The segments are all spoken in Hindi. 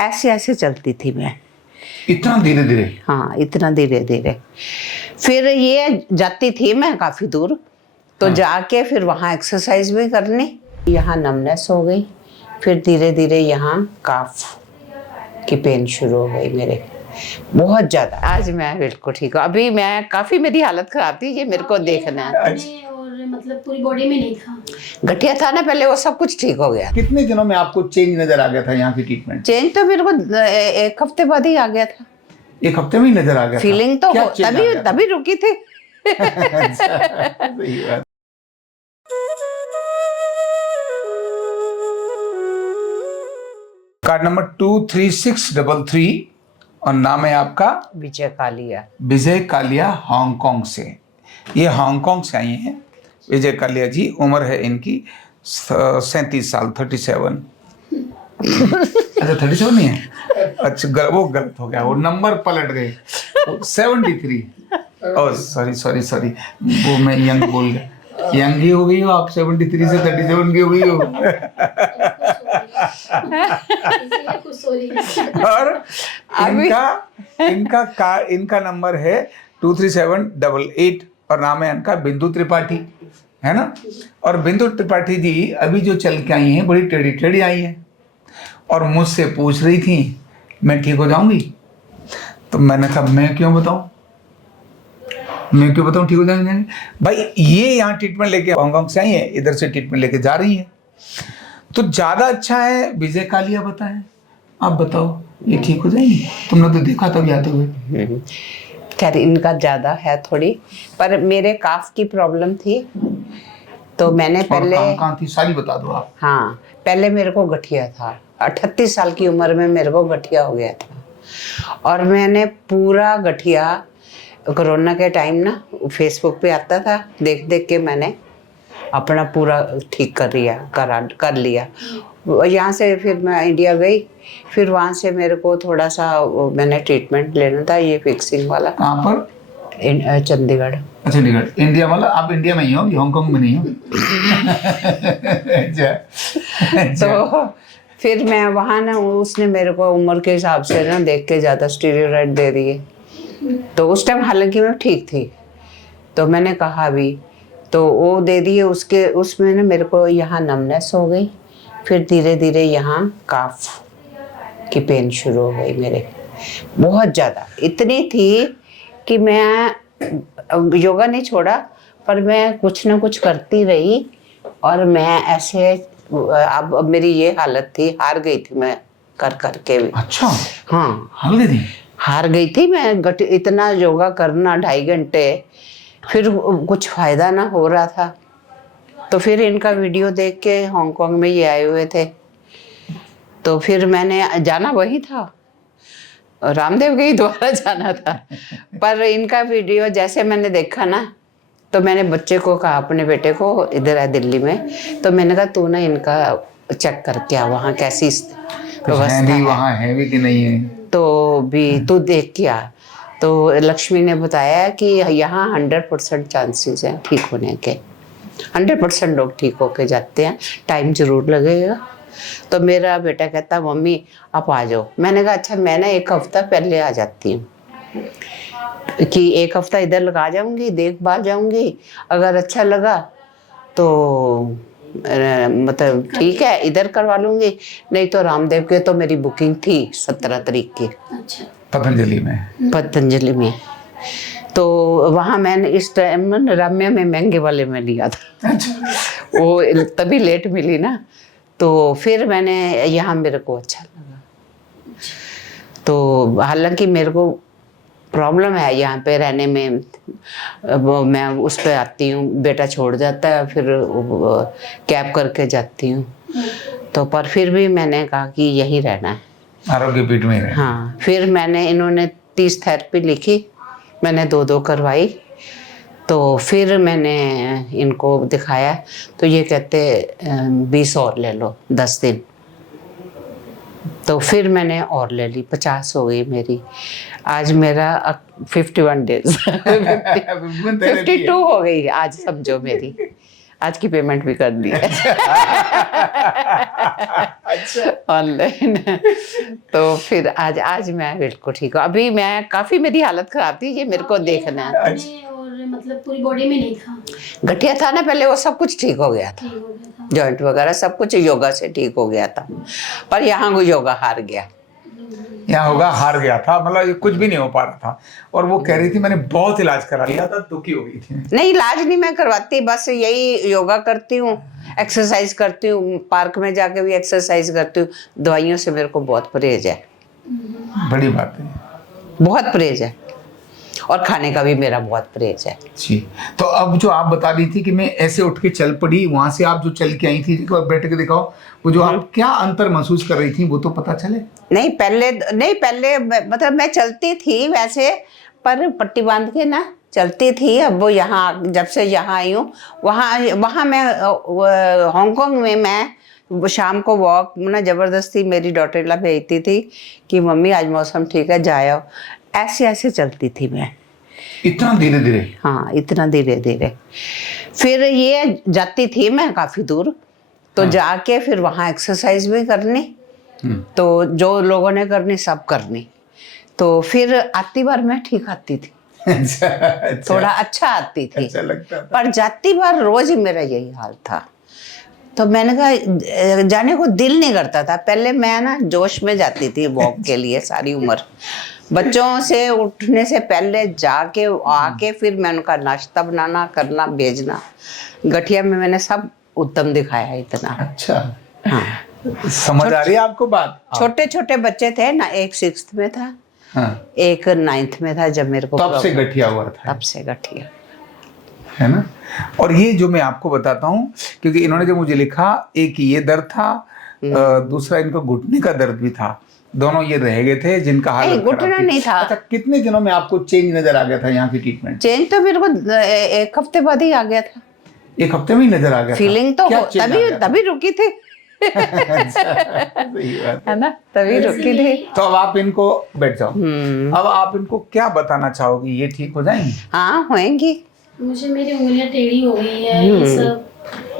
ऐसे ऐसे चलती थी मैं। इतना धीरे धीरे? हाँ, इतना धीरे धीरे। फिर ये जाती थी मैं काफ़ी दूर, तो जाके फिर वहाँ एक्सरसाइज भी करनी, यहाँ नमनेस हो गई, फिर धीरे धीरे यहाँ काफ की पेन शुरू हो गई मेरे, बहुत ज़्यादा। आज मैं बिल्कुल ठीक हूँ। अभी मैं काफ़ी, मेरी हालत ख़राब थी, ये मेरे को देखना है। और मतलब पूरी बॉडी में नहीं था, गठिया था ना पहले, वो सब कुछ ठीक हो गया। कितने दिनों में आपको चेंज नजर आ गया था यहाँ की ट्रीटमेंट? चेंज तो मेरे को 1 हफ्ते बाद ही आ गया था। 1 हफ्ते में ही नजर आ गया था? फीलिंग तो क्या change आ तभी गया था? तभी रुकी थी। सही बात। कार्ड नंबर 23633 और नाम है आपका विजय कालिया। विजय कालिया, हांगकांग से। ये हांगकांग से आई हैं विजय कालिया जी। उम्र है इनकी 37 साल, 37। अच्छा 37 नहीं है? अच्छा वो गलत हो गया, वो नंबर पलट गए, 73। ओह सॉरी, वो मैं यंग बोल गया। यंग ही हो गई हो आप, 73 से 37 की हो गई हो। और इनका नंबर है 23788 और नाम है इनका बिंदु त्रिपाठी, है ना? और बिंदु त्रिपाठी जी अभी जो चल के आई हैं बड़ी टेढ़ी टेढ़ी आई हैं और मुझसे पूछ रही थी मैं ठीक हो जाऊंगी? तो मैंने कहा मैं क्यों बताऊं ठीक हो जाएंगे भाई। ये यहाँ ट्रीटमेंट लेके हांगकांग से आई है, इधर से ट्रीटमेंट लेके जा रही है, तो ज़्यादा अच्छा है विजय कालिया बताएं। आप बताओ ये ठीक हो जाएंगी? तुमने तो देखा तभी आते हुए। खैर इनका ज़्यादा है थोड़ी, पर मेरे काफ की प्रॉब्लम थी, तो मैंने पहले कहाँ थी सारी बता दो आप। हाँ, पहले मेरे को गठिया था, 38 साल की उम्र में मेरे को गठिया हो गया था। और मैंने पूरा गठिया कोरोना के टाइम ना फेसबुक पे आता था, देख देख के मैंने अपना पूरा ठीक कर लिया। यहाँ से फिर मैं इंडिया गई, फिर वहाँ से मेरे को थोड़ा सा मैंने ट्रीटमेंट लेना था, ये फिक्सिंग वाला। कहाँ पर? चंडीगढ़। चंडीगढ़, इंडिया वाला? आप इंडिया में ही हो, हांगकांग में नहीं हो? तो फिर मैं वहाँ ना, उसने मेरे को उम्र के हिसाब से ना देख के ज़्यादा स्टीरॉयड दे दिए। तो उस टाइम हालांकि मैं ठीक थी, तो मैंने कहा भी, तो वो दे दिए। उसमें ना मेरे को यहाँ नमनेस हो गई, फिर धीरे धीरे यहाँ काफ की पेन शुरू हो गई मेरे, बहुत ज़्यादा। इतनी थी कि मैं योगा नहीं छोड़ा, पर मैं कुछ ना कुछ करती रही, और मैं ऐसे अब मेरी ये हालत थी, हार गई थी मैं कर करके भी। अच्छा हाँ, हार गई थी मैं। इतना योगा करना 2.5 घंटे, फिर कुछ फ़ायदा ना हो रहा था। तो फिर इनका वीडियो देख के हांगकांग में ये आए हुए थे, तो फिर मैंने जाना वही था, रामदेव के ही द्वारा जाना था। पर इनका वीडियो जैसे मैंने देखा ना, तो मैंने बच्चे को कहा, अपने बेटे को, इधर है दिल्ली में, तो मैंने कहा तू ना इनका चेक करके आ, वहाँ कैसी व्यवस्था है, वहाँ है भी कि नहीं है, तो भी तू देख के आ। तो लक्ष्मी ने बताया कि यहाँ 100% चांसेस हैं ठीक होने के, 100% लोग ठीक होके जाते हैं, टाइम जरूर लगेगा। तो मेरा बेटा कहता मम्मी आप आ जाओ। मैंने कहा अच्छा, मैं ना 1 हफ्ता पहले आ जाती हूँ, कि 1 हफ्ता इधर लगा जाऊंगी, देखभाल जाऊंगी, अगर अच्छा लगा तो मतलब ठीक है इधर करवा लूंगी, नहीं तो रामदेव के तो मेरी बुकिंग थी 17 तारीख की। अच्छा। पतंजलि में। तो वहाँ मैंने इस टाइम रम्या में महंगे वाले में लिया था। वो तभी लेट मिली ना, तो फिर मैंने यहाँ, मेरे को अच्छा लगा। तो हालांकि मेरे को प्रॉब्लम है यहाँ पे रहने में, वो मैं उस पे आती हूँ, बेटा छोड़ जाता है, फिर कैब करके जाती हूँ, तो पर फिर भी मैंने कहा कि यहीं रहना है, आरोग्य पीठ में रहना। हाँ, फिर इन्होंने 30 थेरेपी लिखी, मैंने 2 करवाई। तो फिर मैंने इनको दिखाया, तो ये कहते 20 और ले लो 10 दिन। तो फिर मैंने और ले ली, 50 हो गई मेरी। आज मेरा 51 डेज 52 हो गई आज समझो मेरी। आज की पेमेंट भी कर दी है ऑनलाइन। तो फिर आज मैं बिल्कुल ठीक हूँ। अभी मैं काफी, मेरी हालत खराब थी, ये मेरे को देखना है। अपने और मतलब पूरी बॉडी में नहीं था, गठिया था ना पहले, वो सब कुछ ठीक हो गया था, ठीक हो गया था। जॉइंट वगैरह सब कुछ योगा से ठीक हो गया था, पर यहाँ वो योगा हार गया। यहाँ होगा हार गया था, मतलब ये कुछ भी नहीं हो पा रहा था। और वो कह रही थी मैंने बहुत इलाज करा लिया था, दुखी हो गई थी। नहीं, इलाज नहीं मैं करवाती, बस यही योगा करती हूँ, एक्सरसाइज करती हूँ, पार्क में जाके भी एक्सरसाइज करती हूँ। दवाइयों से मेरे को बहुत परहेज है, बड़ी बात है। बहुत परहेज है, और खाने का भी मेरा बहुत परहेज है। जी, तो अब जो आप बता रही थी कि मैं ऐसे उठ के चल पड़ी, वहां से आप जो चल के आई थी, एक बार बैठ के दिखाओ, वो जो आप क्या अंतर महसूस कर रही थी वो तो पता चले। नहीं पहले मतलब मैं चलती थी वैसे, पर पट्टी बांध के ना चलती थी। अब वो यहाँ, जब से यहाँ आई हूँ, वहाँ मैं हांगकांग में मैं शाम को वॉक ना जबरदस्ती मेरी डॉटर ला भेजती थी कि मम्मी आज मौसम ठीक है जाओ, ऐसे ऐसे चलती थी मैं, इतना धीरे धीरे। हाँ इतना धीरे धीरे। फिर ये जाती थी मैं काफी दूर, तो जाके फिर वहाँ एक्सरसाइज भी करनी, तो जो लोगों ने करनी सब करनी, तो फिर आती बार मैं ठीक आती थी। अच्छा, थोड़ा अच्छा आती थी, अच्छा लगता था। पर जाती बार रोज ही मेरा यही हाल था। तो मैंने कहा जाने को दिल नहीं करता था। पहले मैं ना जोश में जाती थी वॉक के लिए सारी उम्र, बच्चों से उठने से पहले जाके आके फिर मैं उनका नाश्ता बनाना, करना, भेजना। गठिया में मैंने सब उत्तम दिखाया है इतना। अच्छा, हाँ, समझ आ रही है आपको बात। छोटे छोटे बच्चे थे ना, एक 6th में था, हाँ, एक 9th में था जब मेरे को तब से प्रॉब्लम- गठिया हुआ था, तब से गठिया। है ना। और ये जो मैं आपको बताता हूँ, क्योंकि इन्होंने जो मुझे लिखा, एक ये दर्द था, दूसरा इनको घुटने का दर्द भी था, दोनों ये रह गए थे जिनका हालत खराब घुटना थी। नहीं था। अच्छा, कितने दिनों में आपको चेंज नजर आ गया था यहाँ की ट्रीटमेंट? चेंज तो मेरे को 1 हफ्ते बाद ही आ गया था। 1 हफ्ते में ही नजर आ गया था? फीलिंग तो क्या change आ गया था? तभी रुकी थी सही बात है ना, तभी रुकी थी। तो अब आप इनको बैठ जाओ, अब आप इनको क्या बताना चाहोगी, ये ठीक हो जाएंगे? हाँ होएंगी। मुझे मेरी उंगलियां टेढ़ी हो गई है, ये सब,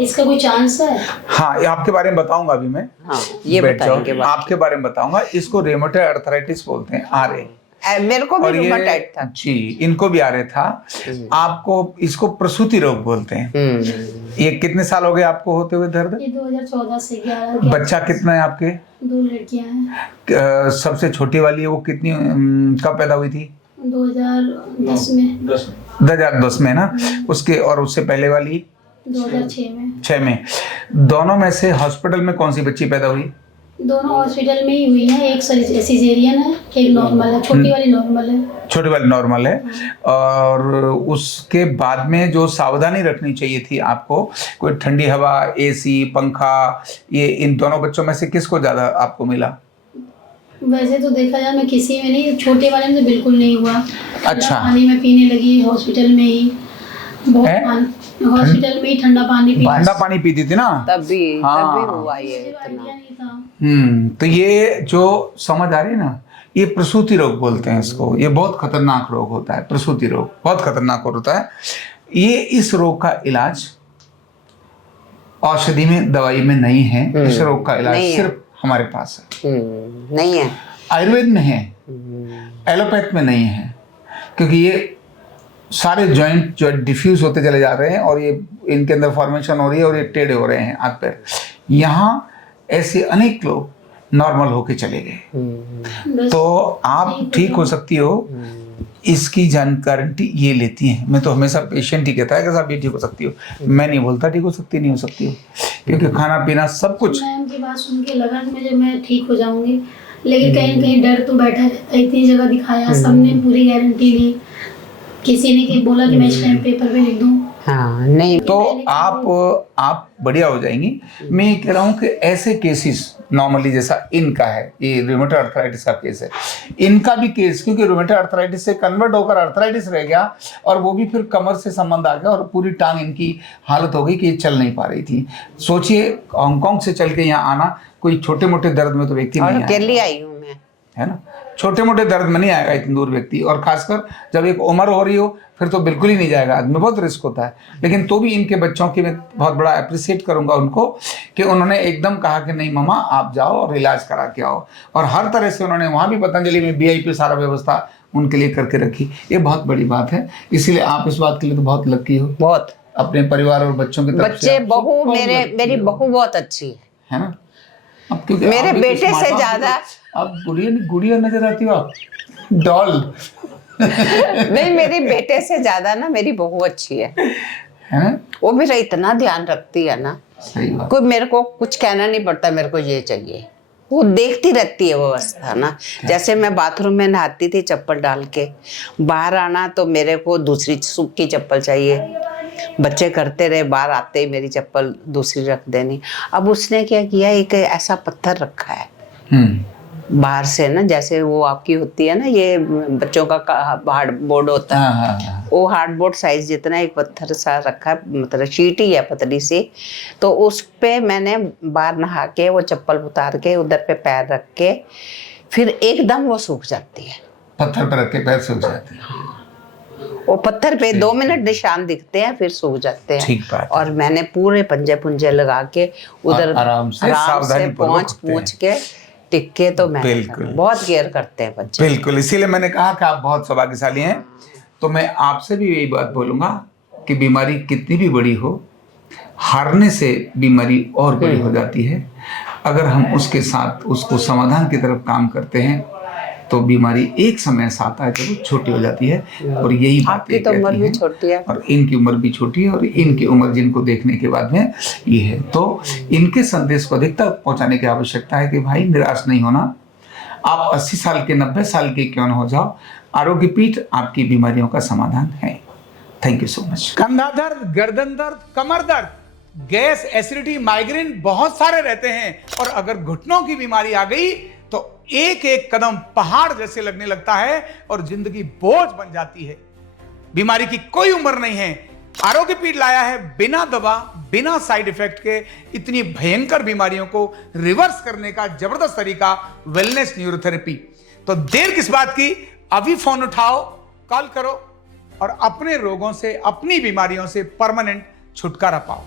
इसका कोई चांस है? हाँ, ये आपके बारे में बताऊंगा अभी मैं। हाँ ये बैठ जाओ, बताएंगे आपके बारे में बताऊंगा। इसको रेमेटॉइड अर्थराइटिस बोलते हैं, RA। मेरे को भी और रूमेटाइड था। जी, इनको भी RA था। आपको इसको प्रसूति रोग बोलते हैं। ये कितने साल हो गए आपको होते हुए दर्द? ये 2014 से 11 बच्चा कितना है आपके? 2 लड़कियां हैं। सबसे छोटी वाली है वो कितनी कब पैदा हुई थी? 2010 में। 2010 में ना। उसके और उससे पहले वाली 2006 में। 6 में। दोनों में से हॉस्पिटल में कौन सी बच्ची पैदा हुई? दोनों हॉस्पिटल में ही हुई है, एक सिजेरियन है, एक नॉर्मल है, छोटी वाली नॉर्मल है। छोटी वाली नॉर्मल है। और उसके बाद में जो सावधानी रखनी चाहिए थी आपको, कोई ठंडी हवा, AC, पंखा, ये इन दोनों बच्चों में से किसको ज्यादा आपको मिला? वैसे तो देखा जाए मैं किसी में नहीं, छोटे वाले में तो बिल्कुल नहीं हुआ। अच्छा। पानी में पीने लगी हॉस्पिटल में ही, बहुत है? हॉस्पिटल में ही ठंडा पानी पी, ठंडा पानी पीती थी ना। तभी हाँ। हुआ ये इतना। आइडिया नहीं था। तो ये जो समझ आ रही है ना, ये प्रसूति रोग बोलते हैं इसको। ये बहुत खतरनाक रोग होता है, प्रसूति रोग बहुत खतरनाक होता है। ये इस रोग का इलाज औषधि में, दवाई में नहीं है। इस रोग का इलाज नहीं है। सिर्फ हमारे पास है, नहीं है। आयुर्वेद में है, एलोपैथ में नहीं है। क्योंकि ये सारे जॉइंट जो डिफ्यूज होते चले जा रहे हैं और ये इनके अंदर फॉर्मेशन हो रही है और ये टेढ़े हो रहे हैं हाथ पैर। यहाँ ऐसे अनेक लोग नॉर्मल होके चले गए। बस तो आप ठीक हो सकती हो, इसकी गारंटी ये लेती हैं। मैं तो हमेशा पेशेंट ही कहता है कि साहब ये ठीक हो सकती हो, मैं नहीं बोलता ठीक हो सकती नहीं हो सकती हो, क्योंकि खाना पीना सब कुछ। मैम की बात सुन के लगा कि मुझे मैं ठीक हो जाऊंगी, लेकिन कहीं न कहीं डर तो बैठा रहता है। इतनी जगह दिखाया, सबने पूरी गारंटी ली, किसी ने बोला कि मैं स्टैम्प पेपर पे लिख दूं। हाँ नहीं। तो आप बढ़िया हो जाएंगी। मैं ये कह रहा हूँ कि ऐसे केसेस नॉर्मली जैसा इनका है, ये रूमेटॉइड अर्थराइटिस का केस है, इनका भी केस, क्योंकि रूमेटॉइड अर्थराइटिस से कन्वर्ट होकर अर्थराइटिस रह गया और वो भी फिर कमर से संबंध आ गया और पूरी टांग इनकी हालत हो गई कि ये चल नहीं पा रही थी। सोचिए, हांगकांग से चल के यहाँ आना, कोई छोटे मोटे दर्द में तो व्यक्ति और नहीं अकेली आई हूँ मैं। है ना, छोटे मोटे दर्द में नहीं आएगा इतनी दूर व्यक्ति, और खासकर जब एक उम्र हो रही हो फिर तो बिल्कुल ही नहीं जाएगा आदमी, बहुत रिस्क होता है। लेकिन तो भी इनके बच्चों की मैं बहुत बड़ा अप्रिशिएट करूंगा उनको कि उन्होंने एकदम कहा कि नहीं मम्मा आप जाओ और इलाज करा के आओ, और हर तरह से उन्होंने वहाँ भी पतंजलि में VIP सारा व्यवस्था उनके लिए करके रखी। ये बहुत बड़ी बात है, इसीलिए आप इस बात के लिए तो बहुत लकी हो, बहुत अपने परिवार और बच्चों की तरफ बच्चे बहू मेरी बहू बहुत अच्छी है ना। अब क्योंकि मेरे आप भी बेटे कुछ से माता ज्यादा। आप गुड़िया नजर आती हो, आप डॉल। नहीं, मेरे बेटे से ज्यादा ना मेरी बहू अच्छी है ना? वो मेरा इतना ध्यान रखती है ना, सही बात। कोई मेरे को कुछ कहना नहीं पड़ता, मेरे को ये चाहिए, वो देखती रहती है व्यवस्था ना। जैसे मैं बाथरूम में नहाती थी चप्पल डाल के, बाहर आना तो मेरे को दूसरी सूख की चप्पल चाहिए, बच्चे करते रहे, बाहर आते ही मेरी चप्पल दूसरी रख देनी। अब उसने क्या किया, एक ऐसा पत्थर रखा है बाहर से ना, जैसे वो आपकी होती है ना, ये बच्चों का हार्ड बोर्ड होता है, हाँ। वो हार्ड बोर्ड साइज जितना एक पत्थर सा रखा है, मतलब शीट ही है पतली सी। तो उस पे मैंने बाहर नहा के वो चप्पल उतार के उधर पे पैर रख के, फिर एकदम वो सूख जाती है। पत्थर पर रख के पैर सूख जाते हैं। वो पत्थर पे 2 मिनट निशान दिखते हैं, फिर सूख जाते हैं। ठीक बात है। और मैंने पूरे पंजे पुंजे लगा के उधर आराम से सावधानी पहुंच के टिक्के, तो मैं बिल्कुल बहुत केयर करते हैं बच्चे। बिल्कुल, इसीलिए मैंने कहा कि आप बहुत सौभाग्यशाली हैं। तो मैं आपसे भी यही बात बोलूंगा कि बीमारी कितनी भी बड़ी हो, हारने से बीमारी और बड़ी हो जाती है। अगर हम उसके साथ उसको समाधान की तरफ काम करते हैं तो बीमारी एक समय ऐसा आता है जब वो छोटी हो जाती है। और यही बात आपकी तो उम्र भी छोटी है और इनकी उम्र भी छोटी है, और इनकी उम्र जिनको देखने के बाद में ये है, तो इनके संदेश को अधिक तक पहुंचाने की आवश्यकता है कि भाई निराश नहीं होना। आप 80 साल के 90 साल के क्यों न हो जाओ, आरोग्य पीठ आपकी बीमारियों का समाधान है। Thank you so much. कंधा दर्द, गर्दन दर्द, कमर दर्द, गैस, एसिडिटी, माइग्रेन बहुत सारे रहते हैं, और अगर घुटनों की बीमारी आ गई तो एक एक कदम पहाड़ जैसे लगने लगता है और जिंदगी बोझ बन जाती है। बीमारी की कोई उम्र नहीं है। आरोग्य पीठ लाया है बिना दवा, बिना साइड इफेक्ट के इतनी भयंकर बीमारियों को रिवर्स करने का जबरदस्त तरीका, वेलनेस न्यूरोथेरेपी। तो देर किस बात की, अभी फोन उठाओ, कॉल करो और अपने रोगों से, अपनी बीमारियों से परमानेंट छुटकारा पाओ।